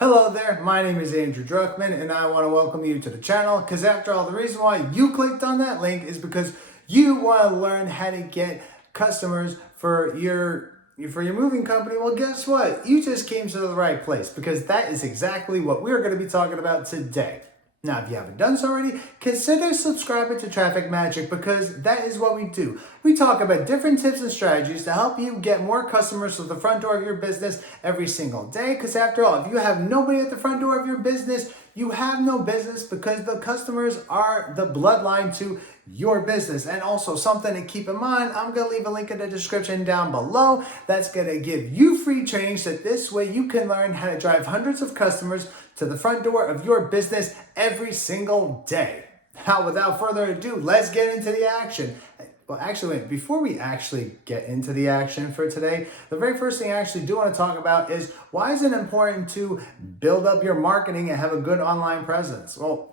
Hello there, my name is Andrew Druckman and I want to welcome you to the channel because after all, the reason why you clicked on that link is because you want to learn how to get customers for your moving company. Well, guess what? You just came to the right place because that is exactly what we're going to be talking about today. Now, if you haven't done so already, consider subscribing to Traffic Magic because that is what we do. We talk about different tips and strategies to help you get more customers to the front door of your business every single day. Because after all, if you have nobody at the front door of your business, you have no business because the customers are the bloodline to your business. And also something to keep in mind, I'm going to leave a link in the description down below that's going to give you free training so this way you can learn how to drive hundreds of customers to the front door of your business every single day. Now, without further ado, let's get into the action. Well, actually, wait, before we actually get into the action for today, the very first thing I actually do want to talk about is why is it important to build up your marketing and have a good online presence? Well,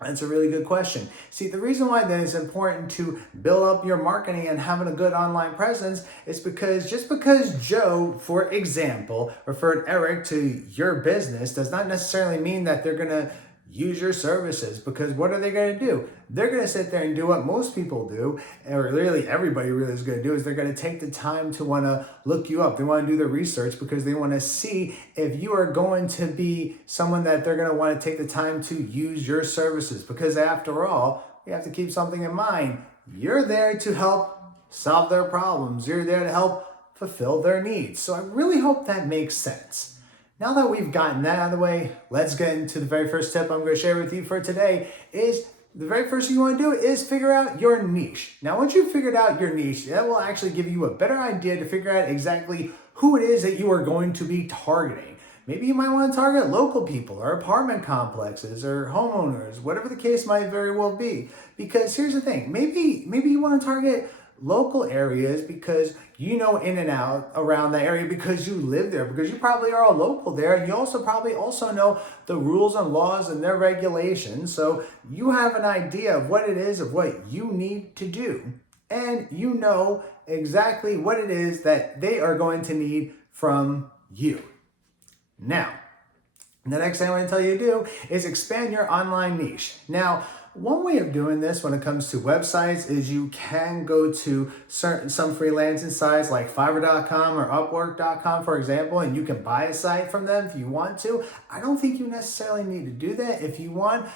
that's a really good question. See, the reason why that is important to build up your marketing and having a good online presence is because just because Joe, for example, referred Eric to your business does not necessarily mean that they're going to use your services, because what are they going to do? They're going to sit there and do what most people do, or really everybody really is going to do, is they're going to take the time to want to look you up. They want to do their research because they want to see if you are going to be someone that they're going to want to take the time to use your services. Because after all, we have to keep something in mind. You're there to help solve their problems. You're there to help fulfill their needs. So I really hope that makes sense. Now that we've gotten that out of the way, let's get into the very first tip I'm going to share with you for today. Is the very first thing you want to do is figure out your niche. Now, once you've figured out your niche, that will actually give you a better idea to figure out exactly who it is that you are going to be targeting. Maybe you might want to target local people or apartment complexes or homeowners, whatever the case might very well be. Because here's the thing, maybe you want to target local areas because you know in and out around that area because you live there, because you probably are a local there, and you also probably know the rules and laws and their regulations, so you have an idea of what it is of what you need to do, and you know exactly what it is that they are going to need from you. Now, the next thing I want to tell you to do is expand your online niche. Now, one way of doing this when it comes to websites is you can go to some freelancing sites like Fiverr.com or Upwork.com, for example, and you can buy a site from them if you want to. I don't think you necessarily need to do that. If you want,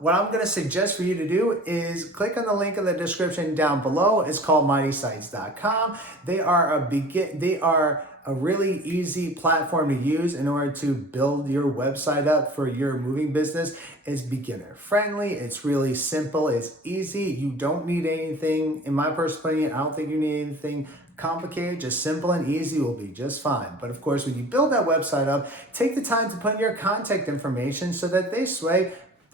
what I'm going to suggest for you to do is click on the link in the description down below. It's called MightySites.com. They are a really easy platform to use in order to build your website up for your moving business. It's beginner friendly. It's really simple. It's easy. You don't need anything. In my personal opinion, I don't think you need anything complicated. Just simple and easy will be just fine. But of course, when you build that website up, take the time to put your contact information so that they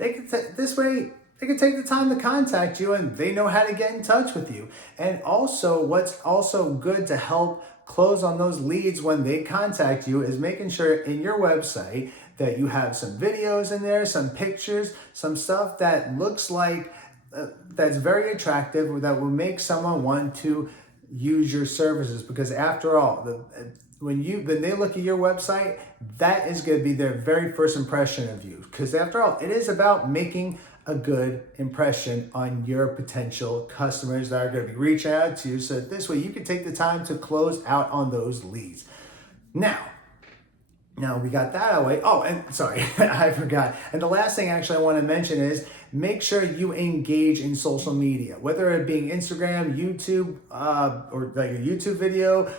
can take the time to contact you and they know how to get in touch with you. And also, what's also good to help close on those leads when they contact you is making sure in your website that you have some videos in there, some pictures, some stuff that looks like that's very attractive, that will make someone want to use your services. Because after all, when they look at your website, that is going to be their very first impression of you. Because after all, it is about making a good impression on your potential customers that are going to be reaching out to you, so that this way you can take the time to close out on those leads. Now we got that out of the way. Oh, and sorry, I forgot. And the last thing actually I want to mention is make sure you engage in social media, whether it being Instagram, YouTube, or like a YouTube video,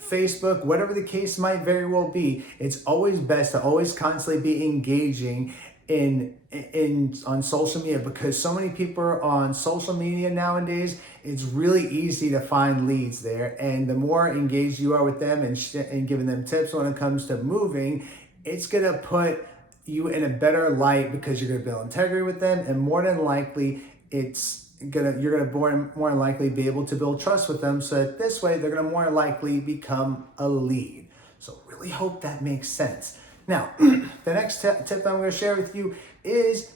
Facebook, whatever the case might very well be. It's always best to always constantly be engaging on social media, because so many people are on social media nowadays. It's really easy to find leads there, and the more engaged you are with them and giving them tips when it comes to moving, it's gonna put you in a better light because you're gonna build integrity with them, and more than likely you're gonna more than likely be able to build trust with them, so that this way they're gonna more likely become a lead. So really hope that makes sense. Now, the next tip I'm going to share with you is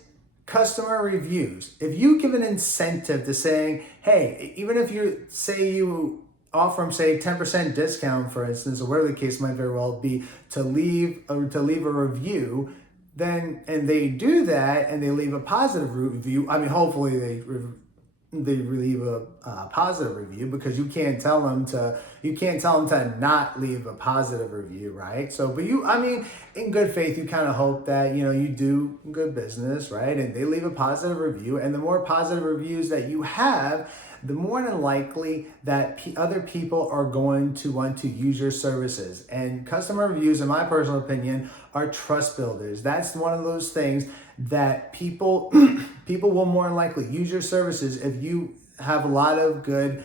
customer reviews. If you give an incentive to saying, hey, even if you say you offer them, say, 10% discount, for instance, or whatever the case might very well be, to leave a review, then, and they do that and they leave a positive review. I mean, hopefully they leave a positive review, because you can't tell them to not leave a positive review, right? So, but I mean, in good faith, you kind of hope that, you do good business, right? And they leave a positive review, and the more positive reviews that you have, the more than likely that other people are going to want to use your services. And customer reviews, in my personal opinion, are trust builders. That's one of those things that people will more than likely use your services if you have a lot of good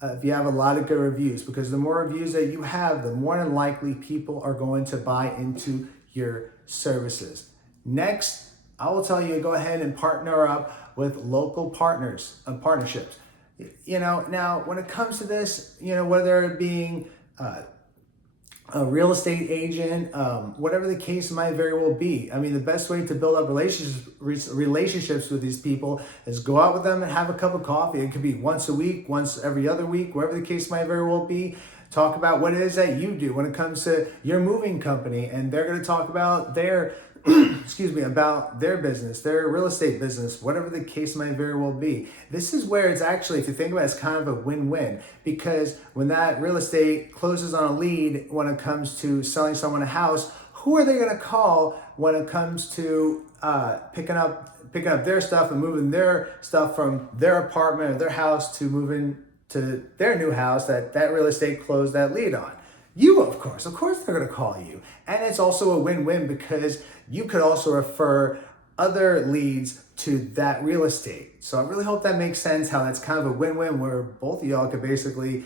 reviews, because the more reviews that you have, the more than likely people are going to buy into your services. Next, I will tell you, go ahead and partner up with local partnerships. Now when it comes to this, whether it being a real estate agent, whatever the case might very well be. I mean, the best way to build up relationships with these people is go out with them and have a cup of coffee. It could be once a week, once every other week, wherever the case might very well be. Talk about what it is that you do when it comes to your moving company, and they're going to talk about their about their business, their real estate business, whatever the case might very well be. This is where it's actually, if you think about it, it's kind of a win-win, because when that real estate closes on a lead when it comes to selling someone a house, who are they going to call when it comes to picking up their stuff and moving their stuff from their apartment or their house to moving to their new house that real estate closed that lead on? You, of course they're going to call you. And it's also a win-win, because you could also refer other leads to that real estate. So I really hope that makes sense, how that's kind of a win-win, where both of y'all could basically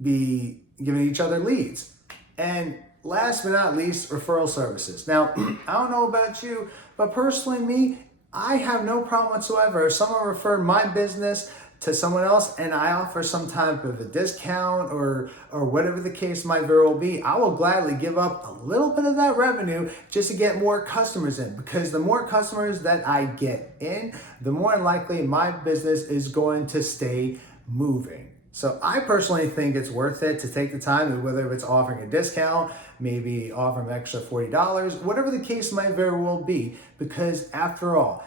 be giving each other leads. And last but not least, referral services. Now, I don't know about you, but personally me, I have no problem whatsoever if someone referred my business to someone else and I offer some type of a discount or whatever the case might very well be. I will gladly give up a little bit of that revenue just to get more customers in, because the more customers that I get in, the more likely my business is going to stay moving. So I personally think it's worth it to take the time, whether it's offering a discount, maybe offering an extra $40, whatever the case might very well be, because after all,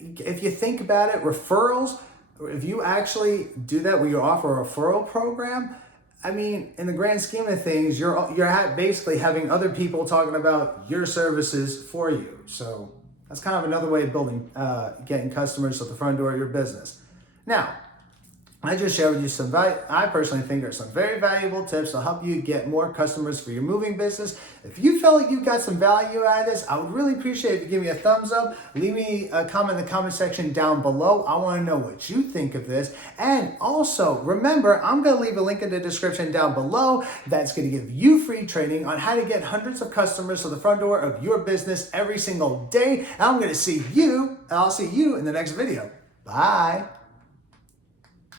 if you think about it, referrals, if you actually do that where you offer a referral program, I mean, in the grand scheme of things, you're basically having other people talking about your services for you. So that's kind of another way of getting customers at the front door of your business. Now, I just shared with you I personally think are some very valuable tips to help you get more customers for your moving business. If you felt like you got some value out of this, I would really appreciate it if you give me a thumbs up. Leave me a comment in the comment section down below. I want to know what you think of this. And also, remember, I'm going to leave a link in the description down below that's going to give you free training on how to get hundreds of customers to the front door of your business every single day. And I'll see you in the next video. Bye.